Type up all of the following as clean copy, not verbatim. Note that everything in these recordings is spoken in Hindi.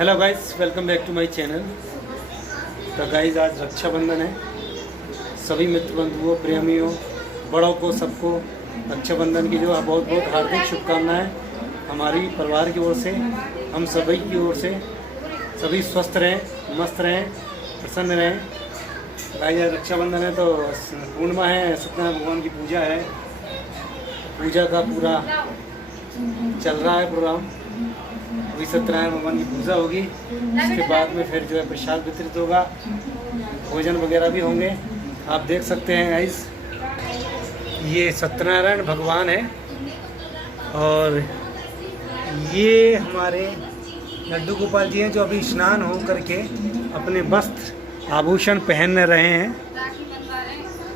Hello guys, welcome back to my channel. तो गाइस आज रक्षाबंधन है। सभी मित्र बंधुओं, प्रेमियों, बड़ों को सबको रक्षाबंधन की जो है बहुत बहुत हार्दिक शुभकामनाएं हमारी परिवार की ओर से, हम सभी की ओर से। सभी स्वस्थ रहें, मस्त रहें, प्रसन्न रहें। गाइस आज रक्षाबंधन है तो पूर्णिमा है, सत्यनारायण भगवान की पूजा है। पूजा का पूरा चल रहा है प्रोग्राम। अभी सत्यनारायण भगवान की पूजा होगी, उसके बाद में फिर जो है प्रसाद वितरित होगा, भोजन वगैरह भी होंगे। आप देख सकते हैं गाइस, ये सत्यनारायण भगवान है और ये हमारे लड्डू गोपाल जी हैं जो अभी स्नान हो करके अपने वस्त्र आभूषण पहन रहे हैं।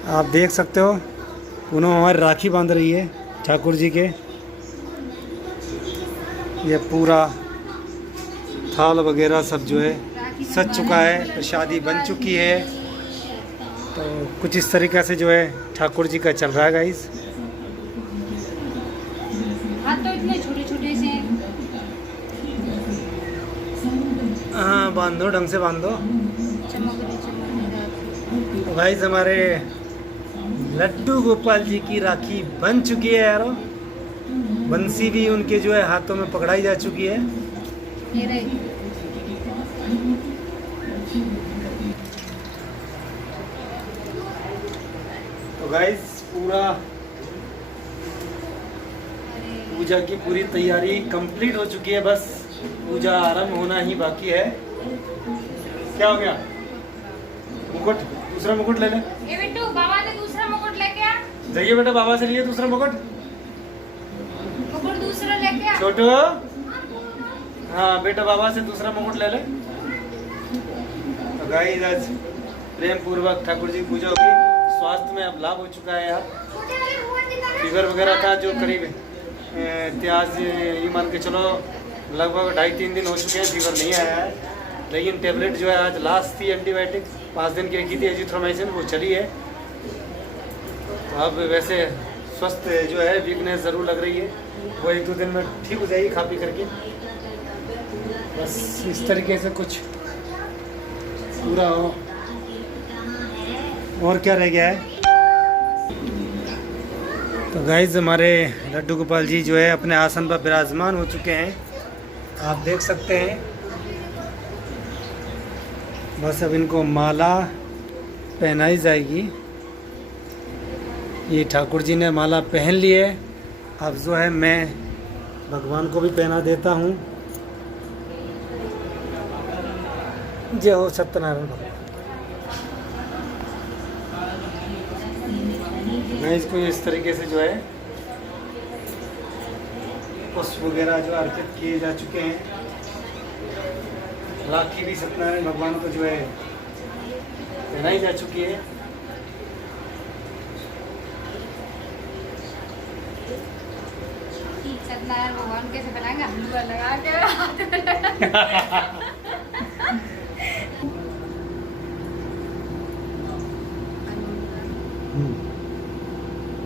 आप देख सकते हो, उन्होंने हमारी राखी बांध रही है ठाकुर जी के। ये पूरा थाल वगैरह सब जो है सज चुका है, प्रसादी बन चुकी है। तो कुछ इस तरीक़े से जो है ठाकुर जी का चल रहा है गाइस। हाथ तो इतने छोटे छोटे से। हाँ, बांधो, ढंग से बांधो। तो गाइस हमारे लड्डू गोपाल जी की राखी बन चुकी है यारो। बंसी भी उनके जो है हाथों में पकड़ाई जा चुकी है। तो गाइस पूरा पूजा की पूरी तैयारी कंप्लीट हो चुकी है, बस पूजा आरंभ होना ही बाकी है। क्या हो गया? मुकुट, दूसरा मुकुट ले ले। ये बिट्टू, बाबा ने दूसरा मुकुट लेके आ। जाइए बेटा, बाबा से लिए दूसरा मुकुट। मुकुट दूसरा लेके आ। छोटू, हाँ बेटा, बाबा से दूसरा मुकुट ले ले। तो गाइस आज प्रेम पूर्वक ठाकुर जी की पूजा होगी। स्वास्थ्य में अब लाभ हो चुका है यार। फीवर वगैरह था जो करीब इतिहास ये मान के चलो लगभग 2.5-3 दिन हो चुके हैं, फीवर नहीं आया है। लेकिन टेबलेट जो है आज लास्ट थी एंटीबायोटिक 5 दिन की रखी थी, एजिथ्रोमाइसिन, वो चली है। तो अब वैसे स्वस्थ जो है, वीकनेस ज़रूर लग रही है, वो 1-2 दिन में ठीक हो जाएगी खा पी करके। बस इस तरीके से कुछ पूरा हो। और क्या रह गया है? तो गाइस हमारे लड्डू गोपाल जी जो है अपने आसन पर विराजमान हो चुके हैं, आप देख सकते हैं। बस अब इनको माला पहनाई जाएगी। ये ठाकुर जी ने माला पहन ली है। अब जो है मैं भगवान को भी पहना देता हूँ। जय हो सत्यनारायण भगवान। मैं इसको इस तरीके से जो है पुष्प वगैरह जो अर्पित किए जा चुके हैं। राखी भी सत्यनारायण भगवान को जो है पहनाई जा चुकी है। सत्यनारायण भगवान कैसे बनाएंगे? हलवा लगा के हाथ में लगा।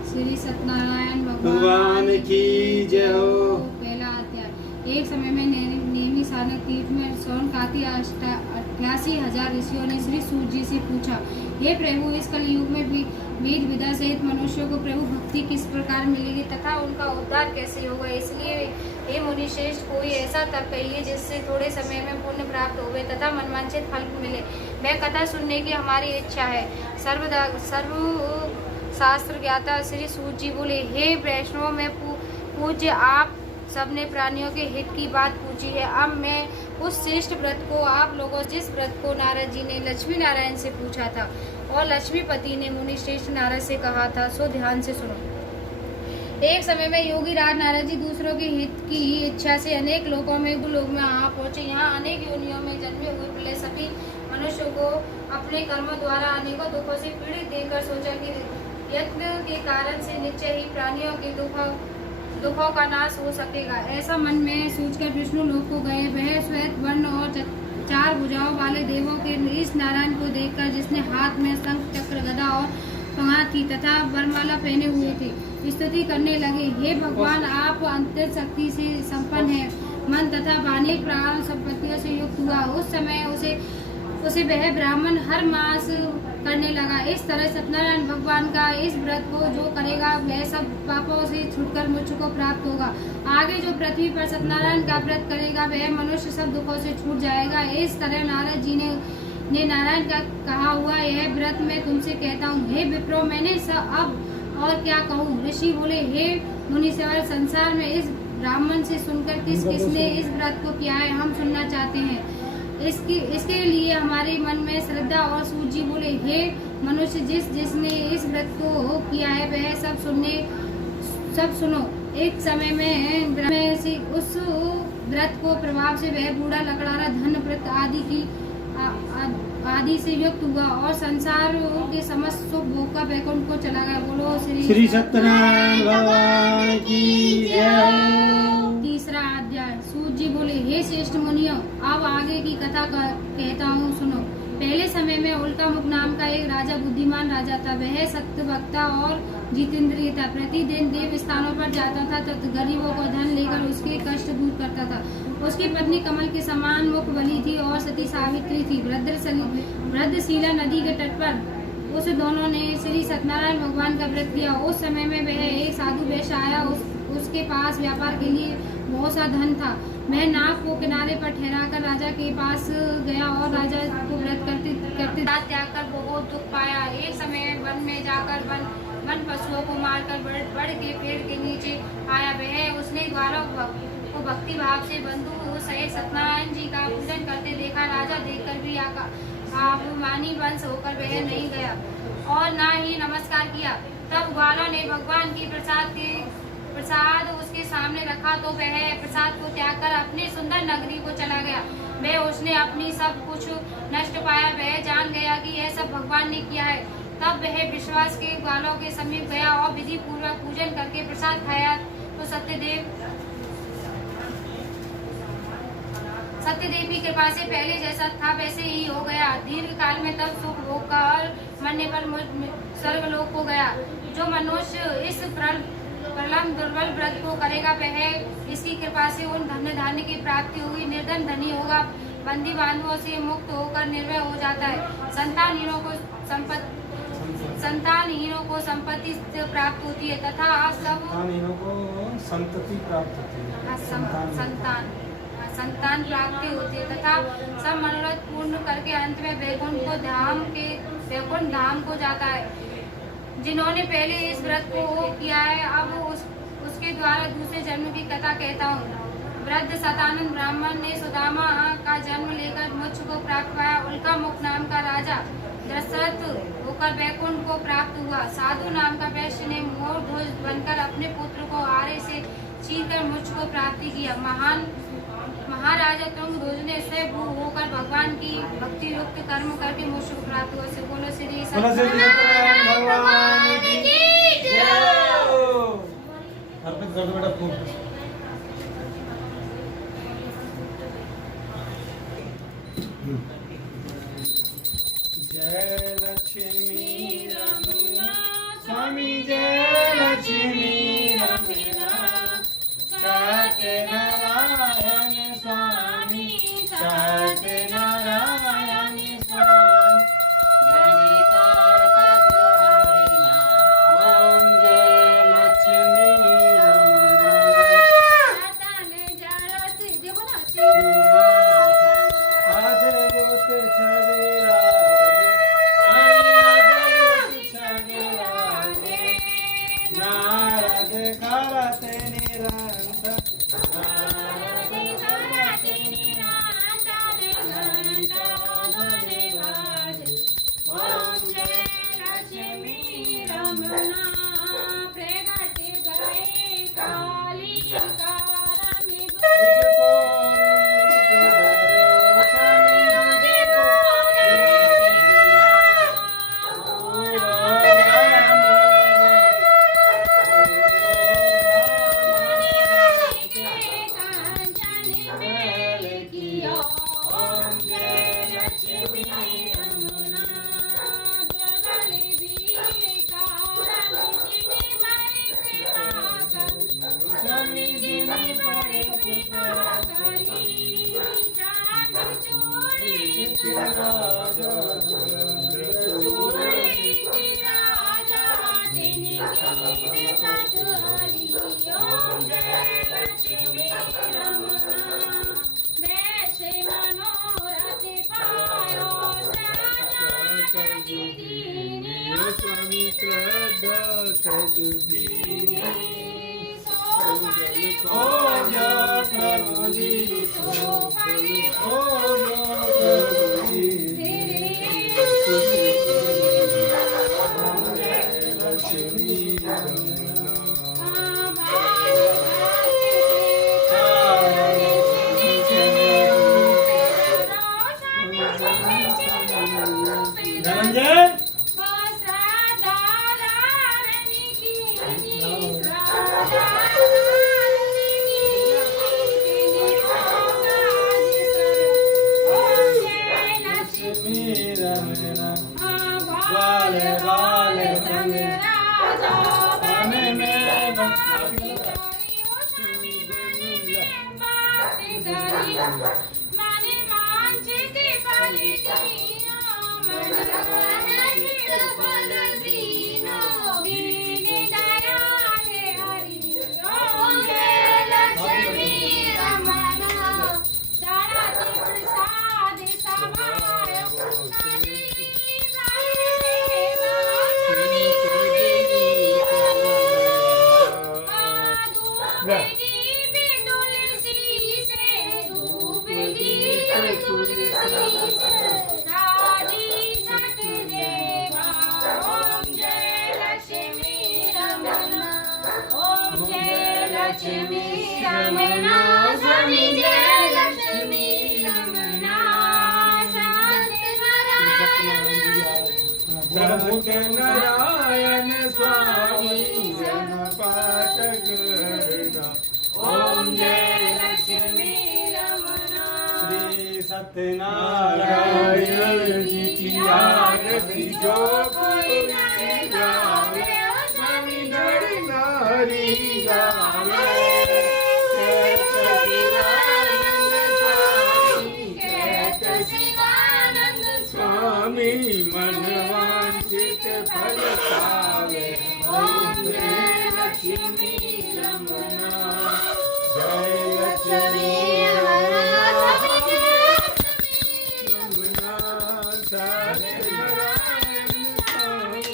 श्री सत्यनारायण भगवान की जय हो। पहला अध्याय। एक समय में नेमी सानक तीर्थ में सौन काती 88,000 ऋषियों ने श्री सूर्य जी से पूछा, हे प्रभु, इस कलयुग में वेद विद्या सहित मनुष्यों को प्रभु भक्ति किस प्रकार मिलेगी तथा उनका उद्धार कैसे होगा? इसलिए हे मुनि श्रेष्ठ, कोई ऐसा तप कहिए जिससे थोड़े समय में पुण्य प्राप्त होवे तथा मनवांछित फल मिले। वह कथा सुनने की हमारी इच्छा है। सर्व शास्त्र ज्ञाता श्री सूर्य जी बोले, हे वैष्णव, मैं पूज्य आप सबने प्राणियों के हित की बात पूछी है। अब मैं उस श्रेष्ठ व्रत को आप लोगों, जिस व्रत को नारद जी ने लक्ष्मी नारायण से पूछा था और लक्ष्मीपति ने मुनि श्रेष्ठ नारद से कहा था, सो ध्यान से सुनो। एक समय में योगी राज नारद जी दूसरों के हित की इच्छा से अनेक लोकों में गुलोक में आ पहुंचे। यहाँ अनेक योनियों में जन्मे हुए प्रलय सभी मनुष्यों को अपने कर्मों द्वारा अनेकों दुखों से पीड़ित देखकर सोचा कि यत्न के कारण से निश्चय ही प्राणियों के दुखों का नाश हो सकेगा। ऐसा मन में सोचकर विष्णु लोक को गए। वह श्वेत वर्ण और 4 भुजाओं वाले देवों के इस नारायण को देखकर, जिसने हाथ में शंख चक्र गदा और पंखा थी तथा वरमाला पहने हुए थे, स्तुति करने लगे, हे भगवान, आप अंतर शक्ति से संपन्न हैं, मन तथा वाणी प्राण संपत्तियों से युक्त हुआ। उस समय उसे वह ब्राह्मण हर मास करने लगा। इस तरह सत्यनारायण भगवान का इस व्रत को जो करेगा वह सब पापों से छूटकर मोक्ष को प्राप्त होगा। आगे जो पृथ्वी पर सत्यनारायण का व्रत करेगा वह मनुष्य सब दुखों से छूट जाएगा। इस तरह नारद जी ने नारायण का कहा हुआ यह व्रत मैं तुमसे कहता हूँ। हे विप्रो, मैंने अब और क्या कहूँ। ऋषि बोले, हे मुनीश्वर, संसार में इस ब्राह्मण से सुनकर किसने इस व्रत को किया है हम सुनना चाहते हैं। इसके लिए हमारे मन में श्रद्धा। और सूत जी बोले, हे मनुष्य, जिसने इस व्रत को किया है वह सब सुनो। एक समय में से उस व्रत को प्रभाव से वह बूढ़ा लकड़ारा धन व्रत आदि से युक्त हुआ और संसार के समस्त सुख भोग का वैकुंठ को चला गया। बोलो श्री सत्यनारायण भगवान की जय। तीसरा अध्याय। सूत जी बोले, हे श्रेष्ठ मुनियों, अब आगे की कथा कहता हूँ, सुनो। पहले समय में उल्कामुख नाम का एक राजा बुद्धिमान राजा था। वह सत्यवक्ता और जितेंद्रिय था। प्रतिदिन देव स्थानों पर जाता था तथा गरीबों को धन लेकर उसके कष्ट दूर करता था। उसकी पत्नी कमल के समान मुख बली थी और सती सावित्री थी। भद्रशिला नदी के तट पर उस दोनों ने श्री सत्यनारायण भगवान का व्रत किया। उस समय में वह एक साधु वैश्य आया। उसके पास व्यापार के लिए बहुत सा धन था। वह नाव को किनारे पर ठहराकर राजा के पास गया और राजा को व्रत करते रात त्याग कर बहुत दुख पाया। एक समय वन में जाकर वन पशुओं को मारकर बड़ के पेड़ के नीचे आया। वह उसने ग्वालों को भक्ति भाव से बंधु सहित सत्यनारायण जी का पूजन करते देखा। राजा देखकर भी अभिमानी वंश होकर वह नहीं गया और न ही नमस्कार किया। तब ग्वालों ने भगवान की प्रसाद उसके सामने रखा तो वह प्रसाद को त्याग कर अपनी सुंदर नगरी को चला गया। वह उसने अपनी सब कुछ नष्ट पाया। वह जान गया कि यह सब भगवान ने किया है। तब वह विश्वास के ग्वालों के समीप गया और विधि पूर्वक पूजन करके प्रसाद खाया तो सत्यदेव की कृपा से पहले जैसा था वैसे ही हो गया। दीर्घ काल में तब सुख भोग कर मरने पर स्वर्गलोक को गया। जो मनुष्य इस प्रलम दुर्बल व्रत को करेगा वह इसकी कृपा से उन धन धान्य की प्राप्ति होगी। निर्धन धनी होगा। बंदी बांधवों से मुक्त होकर निर्भय हो जाता है। संतानहीनों को संपत्ति प्राप्त होती है तथा संतानहीनों को संतति प्राप्त होती है। संतान प्राप्ति होती है तथा सब मनोरथ पूर्ण करके अंत में वैकुंठ धाम को जाता है। जिन्होंने पहले इस व्रत को किया है अब उसके द्वारा दूसरे जन्म की कथा कहता हूँ। वृद्ध सतानंद ब्राह्मण ने सुदामा का जन्म लेकर मोक्ष को प्राप्त पाया। उल्कामुख नाम का राजा दशरथ होकर वैकुंठ को प्राप्त हुआ। साधु नाम का वैश्य ने मोर ध्वज बनकर अपने पुत्र को आरे से चीरकर मोक्ष को प्राप्ति किया। महाराजा तुंगध्वज ने स्वयं होकर भगवान की भक्ति युक्त कर्म करके मोक्ष को प्राप्त हुआ। से बोलो श्री सत्यनारायण भगवान की जय। अर्पित कर दो बेटा फूल। जय लक्ष्मी रमना स्वामी, जय लक्ष्मी रमना सत्यनारायण स्वामी, सत्यनारायण स्वामी। ओम जय लक्ष्मी रमना। अद्भुत छविराजे, नारद करते निरंतर, ओम जय लक्ष्मी रमना प्रगट गए काली कारणी। स्वामी जी ने कृपा करी चाँद चूड़ी चूड़ी की राजा जिनकी विपत हरी ओम जय लक्ष्मी रमना वैश्य मनोरथ पायो श्रद्धा सजदीनी स्वामी श्रद्धा सजदीनी ओम जय प्रभु जी ओम धनंजय माने मांझित परिदीनो माने परिदीनो दीन दयाल हरि ओम जय लक्ष्मी रमना चरति प्रसाद समायो सनी लक्ष्मी रमना स्वामी जय लक्ष्मी रमना सत्यनारायण स्वामी जन पाठक ओम जय लक्ष्मी रमना श्री नारायण जी की आरती जो कोई न गावे ओ स्वामी नर नारी गावे स्वामी मनवांचित फल पावे ओम जय लक्ष्मी रमना जय लक्ष्मी रमना सत्यनारायण स्वामी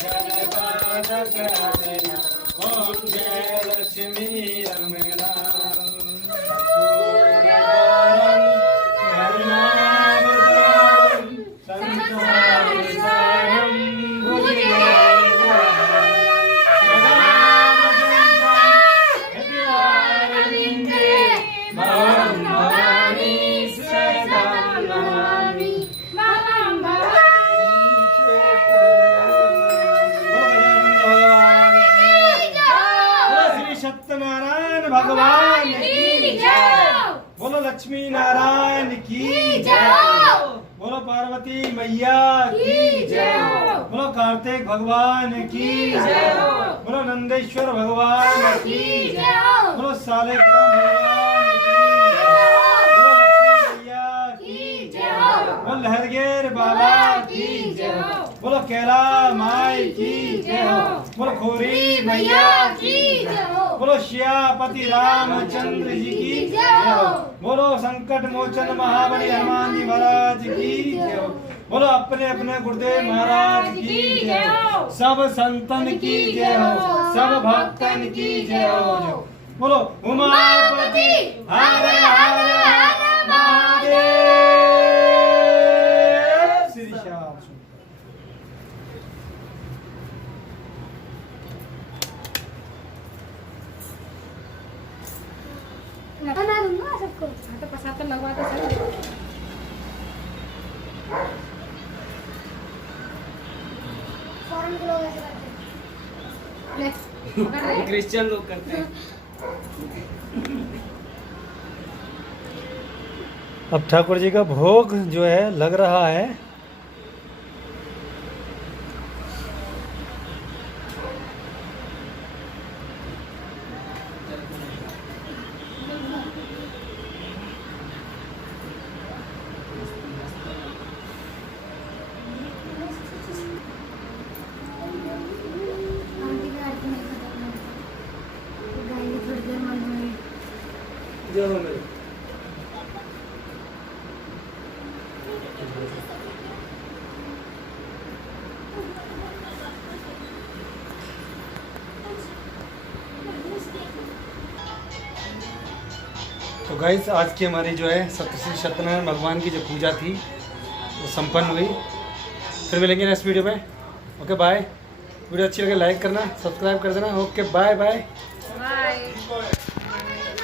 जय बालक रमना ओम जय लक्ष्मी रमना सत्यनारायण भगवान की जय। बोलो लक्ष्मी नारायण की जय। बोलो पार्वती मैया की जय। बोलो कार्तिक भगवान की जय। बोलो नंदेश्वर भगवान की जय। बोलो सालेग्राम भगवान की जय। बोलो लक्ष्मी मैया की जय। बोलो लहरगेर बाबा की जय। बोलो कैला माई की जय। बोलो खोरी मैया की जय। बोलो श्यापति रामचंद्र जी की जय। बोलो संकट मोचन महाबली हनुमान जी महाराज की जय। बोलो अपने अपने गुरुदेव महाराज की जय। सब संतन की जय हो, सब भक्तन की जय हो। बोलो उमापति हर हर हर महादेव। श्री श्याम बना दूंगा सबको छाता पसाता लगवा के सब फॉरेन के लोग ऐसे करते हैं। ले पकड़ ले। क्रिश्चियन लोग करते हैं। अब ठाकुर जी का भोग जो है लग रहा है। जय हो मेरे। तो गाइस आज की हमारी जो है सप्तश्री सत्यनारायण भगवान की जो पूजा थी वो संपन्न हुई। फिर मिलेंगे नेक्स्ट वीडियो में। Okay bye. वीडियो अच्छी लगे लाइक करना, सब्सक्राइब कर देना। Okay bye bye. बाय।